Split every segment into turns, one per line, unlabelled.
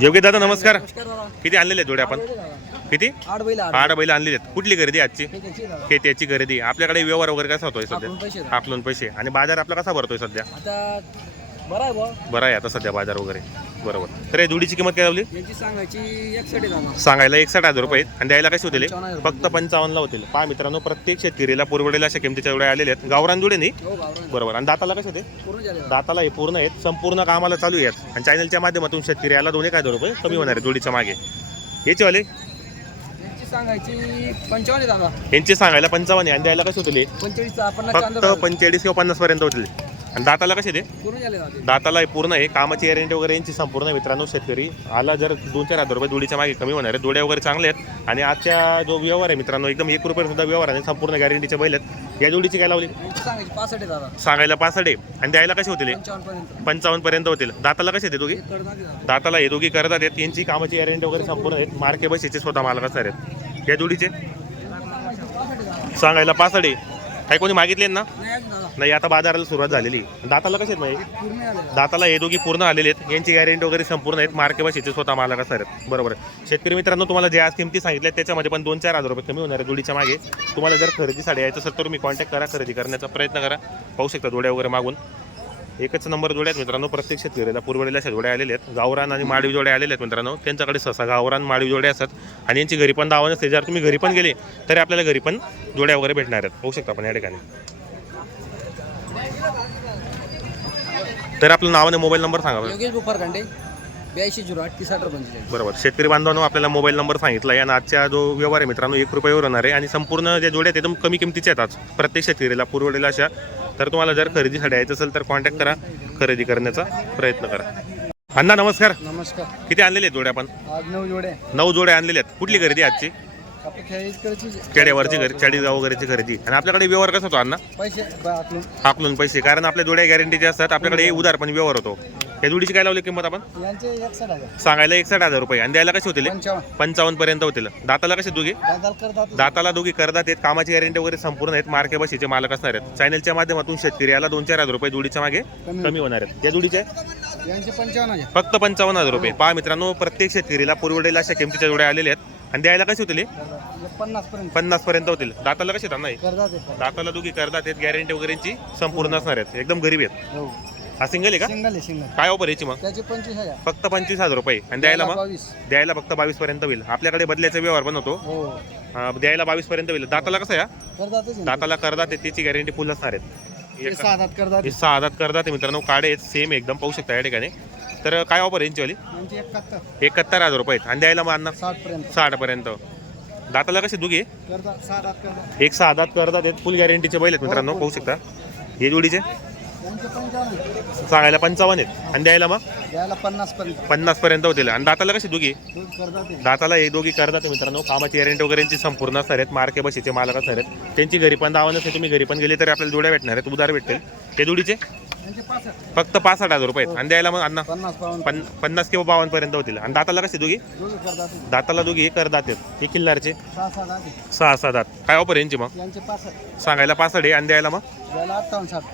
योगी दादा नमस्कार. किती आणलेले आहेत जोड्या आपण? किती?
आठ बैल
आणलेले आहेत. कुठली खरेदी आजची? खेत्याची खरेदी. आपल्याकडे व्यवहार वगैरे कसा होतोय सध्या. आपलून पैसे आणि बाजार आपला कसा भरतोय सध्या?
बरं आहे
आता सध्या बाजार वगैरे. बरोबर. तर या जोडीची किंमत काय लावली?
यांची सांगायची एकसठ आहे दादा.
सांगायला एकसठ हजार रुपये आहेत. आणि द्यायला कसे होतील?
55,000
फक्त पंचावन्नला होतील. पहा मित्रांनो प्रत्येक शेतकरीला पुरवडेला अशा किमतीच्या जोड्या आलेल्या आहेत. गावरान जोडे नाही?
हो गावरान
बरोबर. आणि दाताला कसे होते
पूर्ण झाले दादा.
दाताला हे पूर्ण आहेत. संपूर्ण कामाला चालू आहेत. आणि चॅनलच्या माध्यमातून शेतकरी याला दोन एक हजार रुपये कमी होणार आहे जोडीच्या मागे. याचे वाले
यांची सांगायची पंचावन्न
यांचे सांगायला पंचावन्न आहे. आणि द्यायला कसे होतील फक्त पंचेचाळीस किंवा पन्नास पर्यंत होतील. आणि दाताला कसे ते?
पूर्ण झाले दादा
दाताला हे पूर्ण आहे. कामाची गॅरंटी वगैरे यांची संपूर्ण मित्रांनो शेतकरी. आला जर दोन चार हजार रुपये जोडीच्या मागे कमी होणार आहे. जोड्या वगैरे चांगले आहेत. आणि आजच्या जो व्यवहार आहे मित्रांनो एकदम एक रुपये सुद्धा व्यवहार आहे. संपूर्ण गॅरंटीचे बैल आहेत. या जोडीची काय लावली?
यांची सांगायची पासष्ट आहे दादा.
सांगायला आहे. आणि द्यायला कसे होतील?
पंचावन्न पर्यंत
पंचावन्न पर्यंत होतील. दाताला कसे ते दोघी?
एक कडनाथ आहे दादा.
दाताला हे दोघी करतात आहेत. यांची कामाची गॅरंटी वगैरे संपूर्ण आहेत. मार्के बशीचे स्वतः मालक असणार आहेत. या जोडीचे? सांगायला आहे. काही कोणी मागितले ना?
नाही
नाही आता बाजाराला सुरुवात झालेली. दाताला कसे आहेत म्हणजे दाताला हे दोघी पूर्ण आलेले आहेत. यांची गॅरंटी वगैरे संपूर्ण आहेत. मार्केट शेती स्वतः मालक असणार आहेत. बरोबर शेतकरी मित्रांनो तुम्हाला ज्या किमती सांगितल्या त्याच्यामध्ये पण दोन चार हजार रुपये कमी होणार आहे जोडीच्या मागे. तुम्हाला जर खरेदीसाठी यायचं असेल तर तुम्ही कॉन्टॅक्ट करा खरेदी करण्याचा प्रयत्न करा. पाहू शकता जोड्या वगैरे मागून. एकच नंबर जोड्या आहेत मित्रांनो प्रत्येक शेतकऱ्याला पूर्वेला अशा जोड्या आलेल्या आहेत. गावरान आणि माडवी जोड्या आलेल्या आहेत मित्रांनो. त्यांच्याकडे ससा गावरान माडवी जोड्या असतात. आणि यांची घरी पण दावा नसते. जर तुम्ही घरी पण गेले तरी आपल्याला घरी पण जोड्या वगैरे भेटणार आहेत. पाहू शकता आपण या ठिकाणी. तर आपलं नाव आणि मोबाईल नंबर सांगा बरं.
योगेश बुफार खंडे ब्याऐंशी झिरो आठ तीस अठरा पंचेचाळीस.
बरोबर. शेतकरी बांधवांनो आपल्याला मोबाईल नंबर सांगितला आणि आजच्या जो व्यवहार आहे मित्रांनो एक रुपयावर होणार आहे आणि संपूर्ण ज्या जोड्या आहेत एकदम कमी किमतीच्या आहेत आज. प्रत्येक शेतकरीला पुरवलेल्या अशा. तर तुम्हाला जर खरेदीसाठी यायचं असेल तर कॉन्टॅक्ट करा. खरेदी करण्याचा प्रयत्न करा. अण्णा नमस्कार.
नमस्कार.
किती आणलेले आहेत जोड्या आपण?
आज नऊ जोडे
नऊ जोड्या आणलेल्या आहेत. कुठली खरेदी आहे आजची? खेड्यावरची खरेदी चाळीसगाव वगैरेची खरेदी. आणि आपल्याकडे व्यवहार कसा होतो अण्णा?
पैसे
हाकलून पैसे. कारण आपल्या जोड्या गॅरंटीचे असतात आपल्याकडे उधार पण व्यवहार होतो. या जोडीची काय लावली किंमत आपण? सांगायला एकसठ हजार रुपये. आणि द्यायला कसे होतील?
पंचावन्न.
पर्यंत होतील. दाताला कसे दोघे? दाताला दोघी करतात आहेत. कामाची गॅरंटी वगैरे संपूर्ण आहेत. मार्के बशीचे मालक असणार आहेत. चॅनलच्या माध्यमातून शेतकरी याला दोन चार हजार रुपये जोडीच्या मागे
कमी.
होणार आहेत. या जोडीचे? फक्त पंचावन्न हजार रुपये. पहा मित्रांनो प्रत्येक शेतकरीला पुरवडेला अशा किमतीच्या जोड्या आलेल्या आहेत. आणि द्यायला कसे होतील हे?
पन्नास पर्यंत.
पन्नास पर्यंत होतील. दाताला कसे त्यांना
करतात
दाताला दोघी करतात आहेत गॅरंटी वगैरेची संपूर्ण असणार आहेत. एकदम गरीब आहेत.
हो.
हा सिंगल आहे का?
सिंगल आहे सिंगल
काय ऑफर याची मग?
त्याचे पंचवीस हजार.
फक्त पंचवीस हजार रुपये. आणि द्यायला मग?
बावीस.
द्यायला फक्त बावीस पर्यंत होईल. आपल्याकडे बदल्याचा व्यवहार पण होतो.
हो.
द्यायला बावीस पर्यंत होईल. दाताला कसं आहे हा? दाताला करतात आहेत, त्याची गॅरंटी फुल असणार आहेत.
सहा हातात करतात
हे सहा हातात करतात हे मित्रांनो. काढे आहेत सेम एकदम पाहू शकता या ठिकाणी. तर काय ऑफर यांची वाली
यांचे एकाहत्तर.
एकाहत्तर हजार रुपये आहेत. आणि द्यायला मग अण्णा
साठ पर्यंत
साठ पर्यंत दाताला कसे
करतात
एक सहा हातात करतात. आहेत फुल गॅरंटीचे बैल आहेत मित्रांनो पाहू शकता. हे जोडीचे?
यांचे पंचावन्न
सांगायला पंचावन्न आहेत. आणि द्यायला मग?
द्यायला पन्नास पर्यंत.
पन्नास पर्यंत होतील. आणि दाताला
दूध करतात ते.
दाताला हे दोघी करतात हे मित्रांनो. कामाची गॅरंटी वगैरेची संपूर्ण असणार आहेत. मार्के बशीचे मालक असणार आहेत. त्यांची घरी पण दावा नसते तुम्ही घरी पण गेले तरी आपल्याला जोड्या भेटणार आहेत. उधार भेटतील. ते जोडीचे?
यांचे
फक्त पासष्ट हजार रुपये आहेत. आणि द्यायला मग अण्णा
पन्नास पावन
पन पन्नास किंवा बावन्न पर्यंत होतील. आणि दाताला कसे दोघी. दाताला दोघी हे करदात आहेत. हे किल्लारचे?
सहा सहा
दात. काय ऑफर यांची मग? सांगायला पासष्ट आहे आणि द्यायला मग?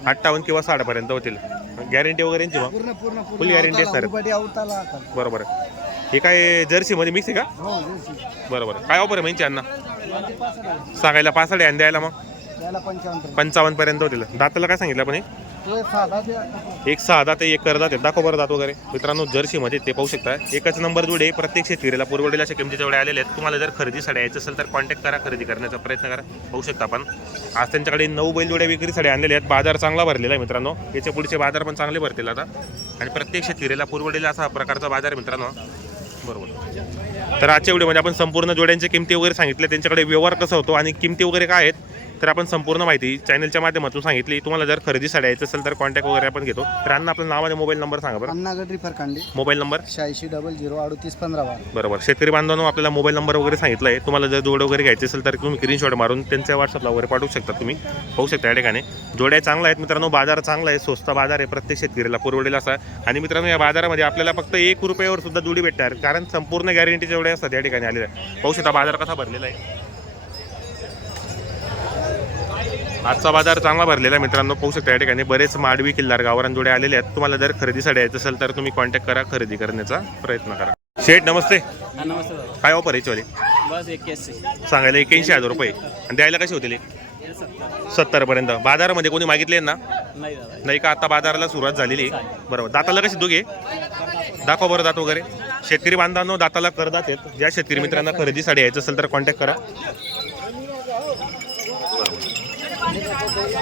अठ्ठावन्न
किंवा साठ पर्यंत होतील. गॅरंटी वगैरे यांची मग? guarantee
अवताला,
असणार. बरोबर हे काय जर्सी मध्ये मिक्स आहे का?
हो.
बरोबर काय ऑफर आहे अण्णा?
पासष्ट आहे.
सांगायला पासष्ट आहे आणि द्यायला मग?
पंचावन्न पर्यंत.
होतील. दाताला काय सांगितलं आपण हे?
एक सहा ते
एक सहा दात आहे, एक करदात दाखव बरं वगैरे. मित्रांनो जर्सीमध्ये ते पाहू शकता. एकच नंबर जोडे प्रत्येक शेतकऱ्याला पुरवडेला अशा किमतीच्या जोड्या आलेल्या आहेत तुम्हाला जर खरेदीसाठी यायचं असेल तर कॉन्टॅक्ट करा खरेदी करण्याचा प्रयत्न करा. पाहू शकता आपण. आज त्यांच्याकडे नऊ बैल जोड्या विक्रीसाठी आणलेले आहेत. बाजार चांगला भरलेला आहे मित्रांनो. याच्या पुढचे बाजार पण चांगले भरतील आता. आणि प्रत्येक शेतकऱ्याला पुरवडेला असा प्रकारचा बाजार मित्रांनो. बरोबर. तर आजच्या व्हिडिओमध्ये आपण संपूर्ण जोड्यांच्या किमती वगैरे सांगितल्या त्यांच्याकडे व्यवहार कसा होतो आणि किमती वगैरे काय आहेत तर आपण संपूर्ण माहिती चॅनलच्या माध्यमातून सांगितली. तुम्हाला जर खरेदीसाठी यायचं असेल तर कॉन्टॅक्ट वगैरे आपण घेतो. तर अण्णा आपलं नाव आणि मोबाईल नंबर सांगा बरं.
फरकांडे.
मोबाईल नंबर
शहाऐंशी डबल झिरो अडतीस पंधरा बारा
बरोबर. शेतकरी बांधवांनो आपल्याला मोबाईल नंबर वगैरे सांगितलं आहे. तुम्हाला जर जोड वगैरे घ्यायचे असेल तर तुम्ही स्क्रीनशॉट मारून त्यांच्या व्हॉट्सअपला वगैरे पाठवू शकता तुम्ही. पाहू शकता या ठिकाणी. जोड्या चांगल्या आहेत मित्रांनो बाजार चांगला आहे स्वस्त बाजार आहे प्रत्येक शेतकरीला पुरवडेला असा. आणि मित्रांनो या बाजारामध्ये आपल्याला फक्त एक रुपयावर सुद्धा जोडी भेटणार. कारण संपूर्ण गॅरंटी जेवढे असतात या ठिकाणी आलेल्या पाहू शकता बाजार कसा भरलेला आहे? आजचा बाजार चांगला भरलेला आहे मित्रांनो. पाहू शकता या ठिकाणी बरेच माडवी किल्लार गावरान जोडे आलेले आहेत. तुम्हाला जर खरेदीसाठी यायचं असेल तर तुम्ही कॉन्टॅक्ट करा खरेदी करण्याचा प्रयत्न करा. शेठ नमस्ते.
हा नमस्ते
काय ऑफर
बस एक्क्याऐंशी
सांगायला एक्याऐंशी हजार रुपये. आणि द्यायला कशी होतील
हे? सत्तर.
सत्तर पर्यंत बाजारामध्ये कोणी मागितले ना?
नाही
का? आता बाजाराला सुरुवात झालेली बरोबर. दाताला कशी दोघे? दाखवा बरं दात वगैरे. शेतकरी बांधवांनो दाताला करदात आहेत. ज्या शेतकरी मित्रांना खरेदीसाठी यायचं असेल तर कॉन्टॅक्ट करा.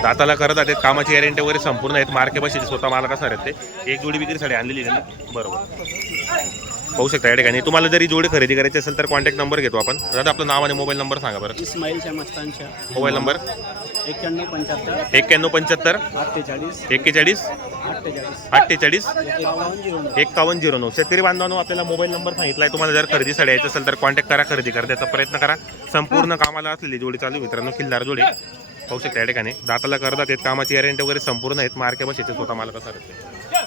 दाताला करत आहेत. कामाची गॅरंटी वगैरे संपूर्ण आहेत. मार्के स्वतः मालक असणार आहेत ते. एक जोडी विक्रीसाठी आणलेली आहे बरोबर. पाहू शकता या ठिकाणी. तुम्हाला जरी जोडी खरेदी करायची असेल तर कॉन्टॅक्ट नंबर घेतो आपण. दादा आपलं नाव आणि मोबाईल नंबर सांगा बरं.
इस्माईलच्या मस्तांच्या
मोबाईल नंबर
एक्क्याण्णव पंच्याहत्तर.
एक्क्याण्णव पंच्याहत्तर.
अठ्ठेचाळीस.
एक्केचाळीस?
अठ्ठेचाळीस. एकावन्न झिरो नऊ.
शेतकरी बांधवांनो आपल्याला मोबाईल नंबर सांगितला आहे तुम्हाला जर खरेदीसाठी यायचं असेल तर कॉन्टॅक्ट करा खरेदी करण्याचा प्रयत्न करा. संपूर्ण कामाला असलेली जोडी चालू मित्रांनो. किल्लार जोडी. पाहू शकता या ठिकाणी. दाताला करतात आहेत. कामाची गॅरंटी वगैरे संपूर्ण आहेत. मार्के बशीचे स्वतः आहेत ते.